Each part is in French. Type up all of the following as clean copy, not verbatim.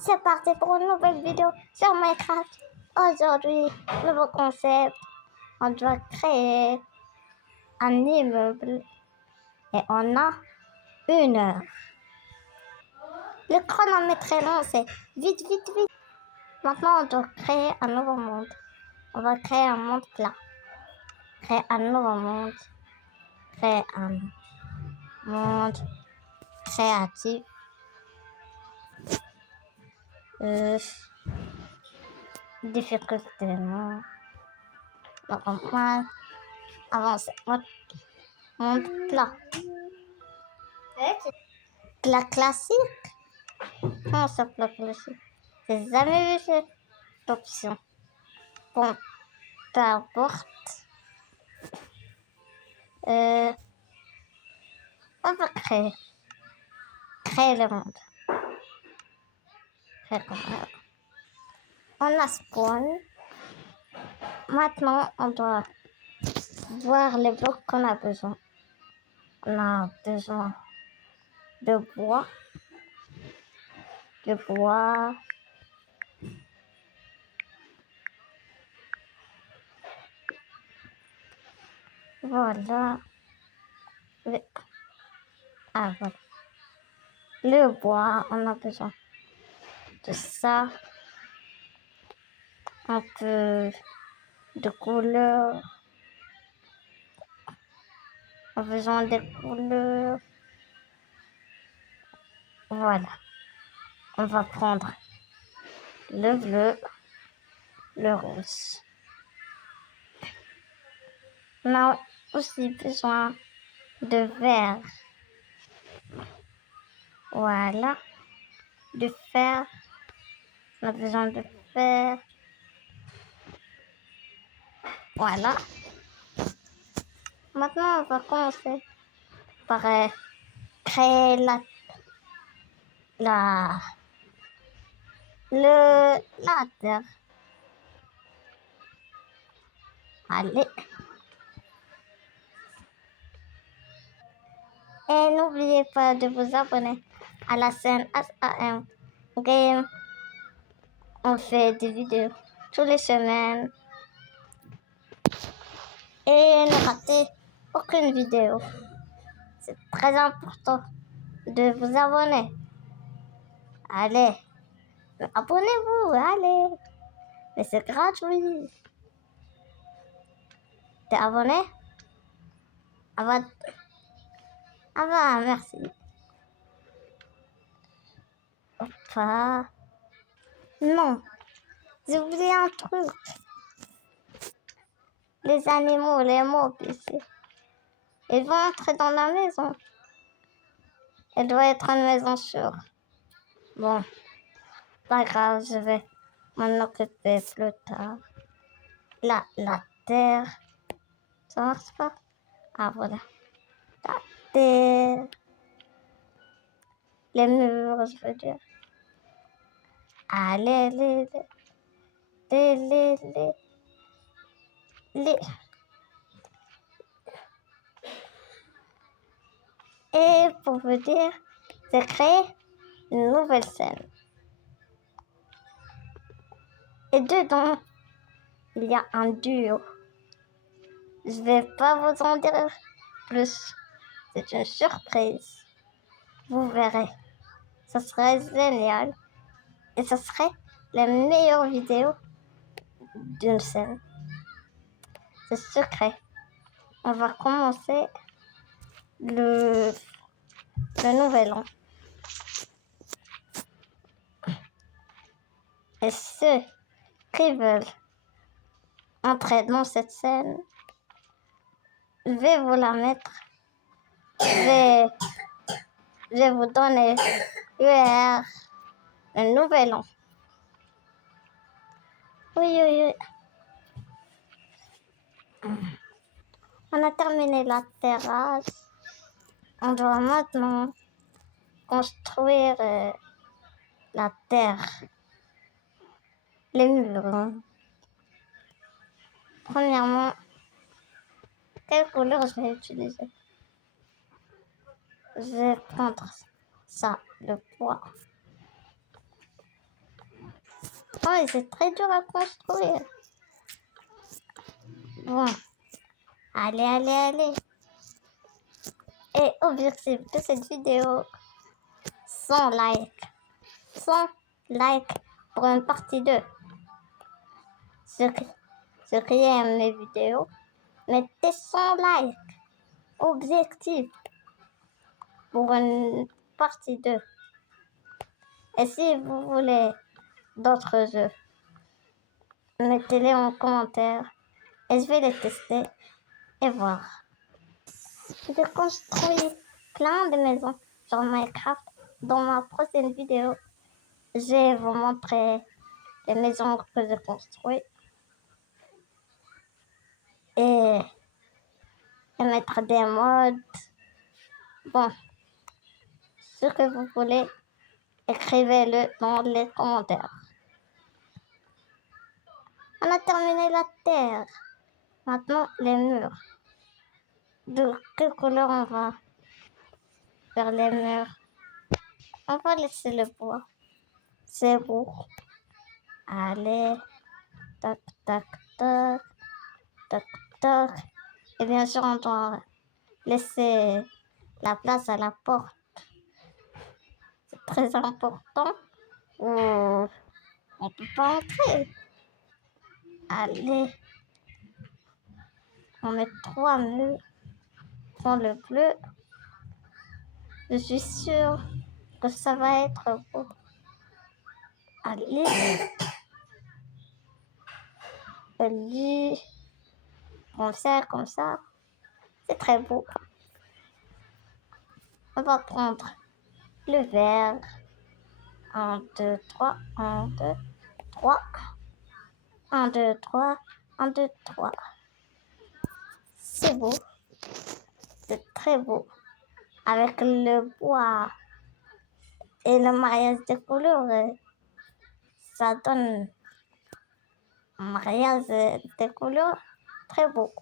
C'est parti pour une nouvelle vidéo sur Minecraft. Aujourd'hui, nouveau concept. On doit créer un immeuble et on a 1 heure. Le chronomètre est lancé. Vite, vite, vite. Maintenant, on doit créer un nouveau monde. On va créer un monde plat. Créer un nouveau monde. Créer un monde créatif. Difficulté, non. Donc, on va avancer. Monde plat. Plat classique? Comment ça, plat classique? J'ai jamais vu cette option. Bon, peu importe. On va créer le monde. On a spawn. Maintenant, on doit voir les blocs qu'on a besoin. On a besoin de bois. De bois. Voilà. Ah, voilà. Le bois, on a besoin de ça. Un peu de couleurs. On a besoin des couleurs. Voilà. On va prendre le bleu, le rose. On a aussi besoin de vert. Voilà. De fer. On a besoin de fer. Voilà. Maintenant, on va commencer par créer la terre. Allez. Et n'oubliez pas de vous abonner à la chaîne SAM Game. On fait des vidéos toutes les semaines. Et ne ratez aucune vidéo. C'est très important de vous abonner. Allez, abonnez-vous, allez. Mais c'est gratuit. T'es abonné? Ah bah, merci. Enfin, non, j'ai oublié un truc. Les animaux, les mobs ici, ils vont entrer dans la maison. Elle doit être une maison sûre. Bon, pas grave, je vais m'en occuper plus tard. La terre, ça marche pas? Ah voilà, la terre, les murs, je veux dire. Allez, les. Et pour vous dire, j'ai créé une nouvelle scène. Et dedans, il y a un duo. Je vais pas vous en dire plus. C'est une surprise. Vous verrez. Ce serait génial. Et ce serait la meilleure vidéo d'une scène. C'est secret. On va commencer le nouvel an. Et ceux qui veulent entrer dans cette scène, je vais vous la mettre. Je vais vous donner UR le nouvel an. Oui. On a terminé la terrasse. On doit maintenant construire la terre. Les murs. Premièrement, quelle couleur je vais utiliser? Je vais prendre ça, le bois. maison et c'est très dur à construire. Bon, allez. Et objectif de cette vidéo, 100 likes. 100 likes pour une partie 2. Ceux qui aiment mes vidéos, mettez 100 likes. Objectif pour une partie 2. Et si vous voulez d'autres jeux, mettez-les en commentaire et je vais les tester et voir. Je construis plein de maisons sur Minecraft. Dans ma prochaine vidéo, je vais vous montrer les maisons que je construis et mettre des mods. Bon, ce que vous voulez, écrivez-le dans les commentaires. On a terminé la terre. Maintenant, les murs. De quelle couleur on va faire les murs? On va laisser le bois. C'est beau. Allez. Tac, tac, tac. Tac, tac. Et bien sûr, on doit laisser la place à la porte. C'est très important. On ne peut pas entrer. Allez. On met 3 murs. Prends le bleu. Je suis sûre que ça va être beau. Allez. Allez. Comme ça. C'est très beau. On va prendre le vert. 1, 2, 3. 1, 2, 3. 1, 2, 3. 1, 2, 3. C'est beau. C'est très beau. Avec le bois et le mariage des couleurs, ça donne un mariage des couleurs très beau.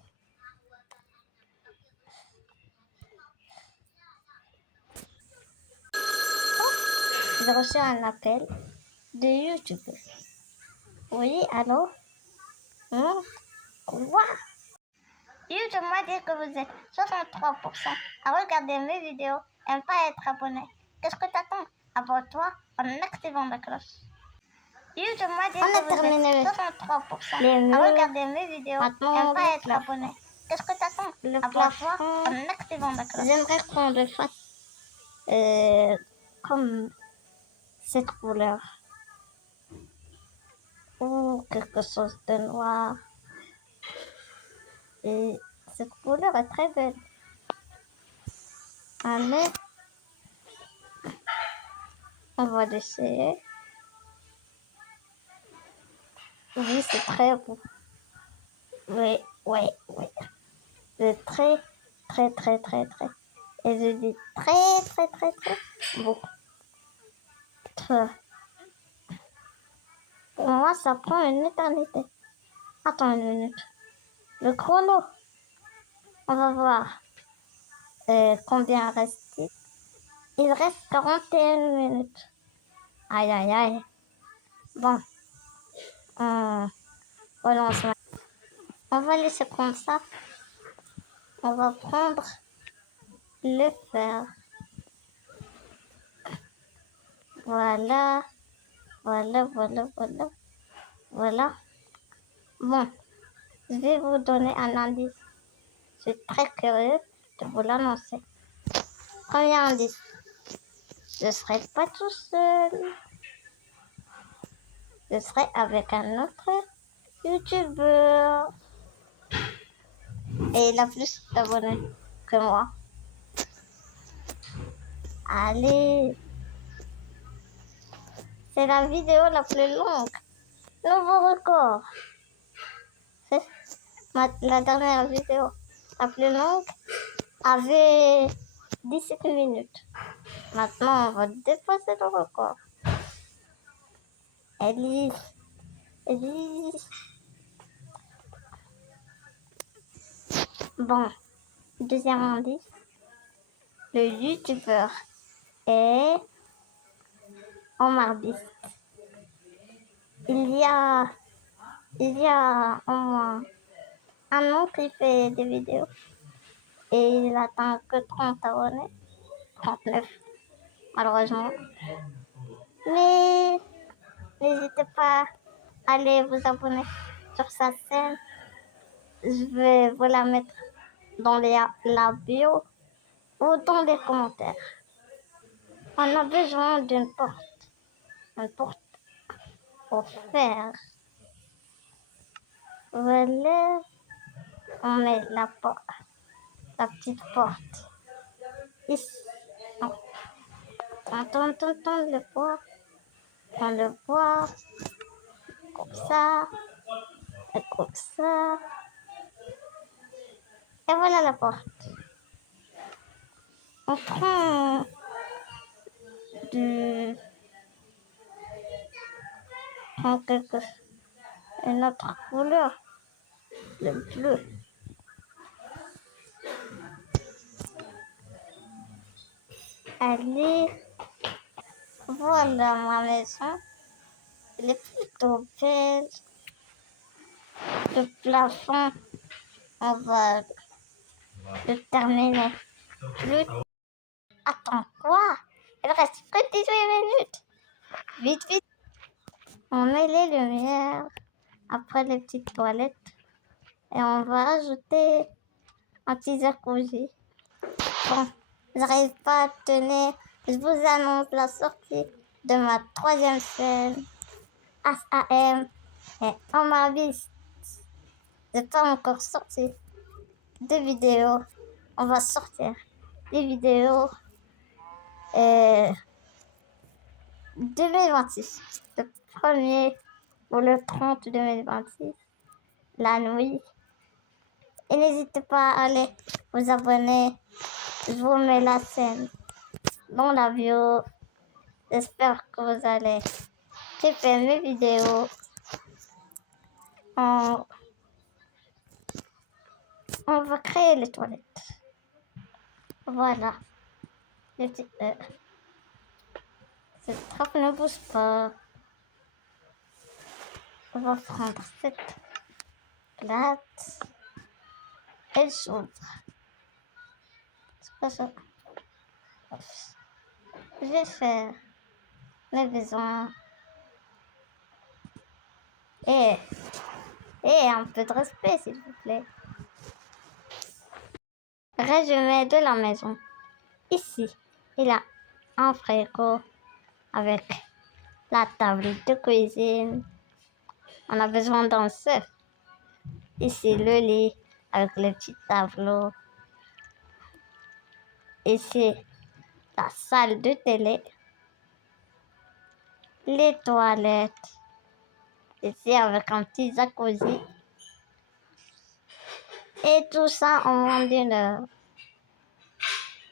J'ai reçu un appel de YouTube. Oui, allô? Quoi? YouTube m'a dit que vous êtes 63% à regarder mes vidéos et ne pas être abonné. Qu'est-ce que t'attends? Abonne-toi en activant la cloche. YouTube m'a dit que vous êtes 63% à regarder mes vidéos et ne pas être abonné. Qu'est-ce que t'attends? Abonne-toi en activant la cloche. J'aimerais qu'on le fasse comme cette couleur. Ou quelque chose de noir. Et cette couleur est très belle. Allez, on va l'essayer. Oui, c'est très beau. Oui. C'est très. Et je dis très beau. Pour moi, ça prend une éternité. Attends une minute. Le chrono. On va voir combien reste-t-il. Il reste 41 minutes. Aïe. Bon. On relance. On va laisser comme ça. On va prendre le fer. Voilà. Bon, je vais vous donner un indice. Je suis très curieux de vous l'annoncer. Premier indice. Je ne serai pas tout seul. Je serai avec un autre YouTubeur. Et il a plus d'abonnés que moi. Allez. C'est la vidéo la plus longue. Nouveau record. C'est la dernière vidéo la plus longue avait 17 minutes. Maintenant, on va dépasser le record. Elise. Bon, deuxième indice. Le youtubeur est Omar Beast. Il y a, il y a au moins un an qu'il fait des vidéos et il atteint que 30 abonnés, 39 malheureusement. Mais n'hésitez pas à aller vous abonner sur sa chaîne. Je vais vous la mettre dans la bio ou dans les commentaires. On a besoin d'une porte. Une porte pour faire. Voilà, on met la petite porte ici. On tourne le bois. On le voit comme ça et comme ça. Et voilà la porte. On prend du, prend une autre couleur, le bleu. Allez, voilà ma maison. Elle est plutôt belle. Le plafond, on va le terminer. Plus. Attends, quoi? Il reste que 18 minutes. Vite, vite. On met les lumières après les petites toilettes et on va ajouter un petit jacuzzi. Bon, j'arrive pas à tenir. Je vous annonce la sortie de ma 3e chaîne SAM et on m'a vite. J'ai pas encore sorti de vidéos. On va sortir des vidéos 2026. Le 1er ou le 30 2026. La nuit. Et n'hésitez pas à aller vous abonner. Je vous mets la chaîne dans la bio. J'espère que vous allez kiffer mes vidéos. On, on va créer les toilettes. Voilà. Cette trappe ne bouge pas. On va prendre cette plate. Elle s'ouvre. C'est pas ça. Je vais faire mes besoins. Et un peu de respect, s'il vous plaît. Résumé de la maison. Ici, il y a un frigo avec la table de cuisine. On a besoin d'un seul. Ici, le lit avec le petit tableau. Ici, la salle de télé. Les toilettes. Ici, avec un petit jacuzzi. Et tout ça en moins d'une heure.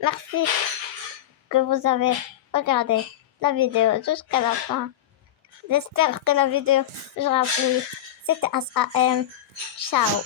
Merci que vous avez regardé la vidéo jusqu'à la fin. J'espère que la vidéo vous aura plu. C'était SAM. Ciao.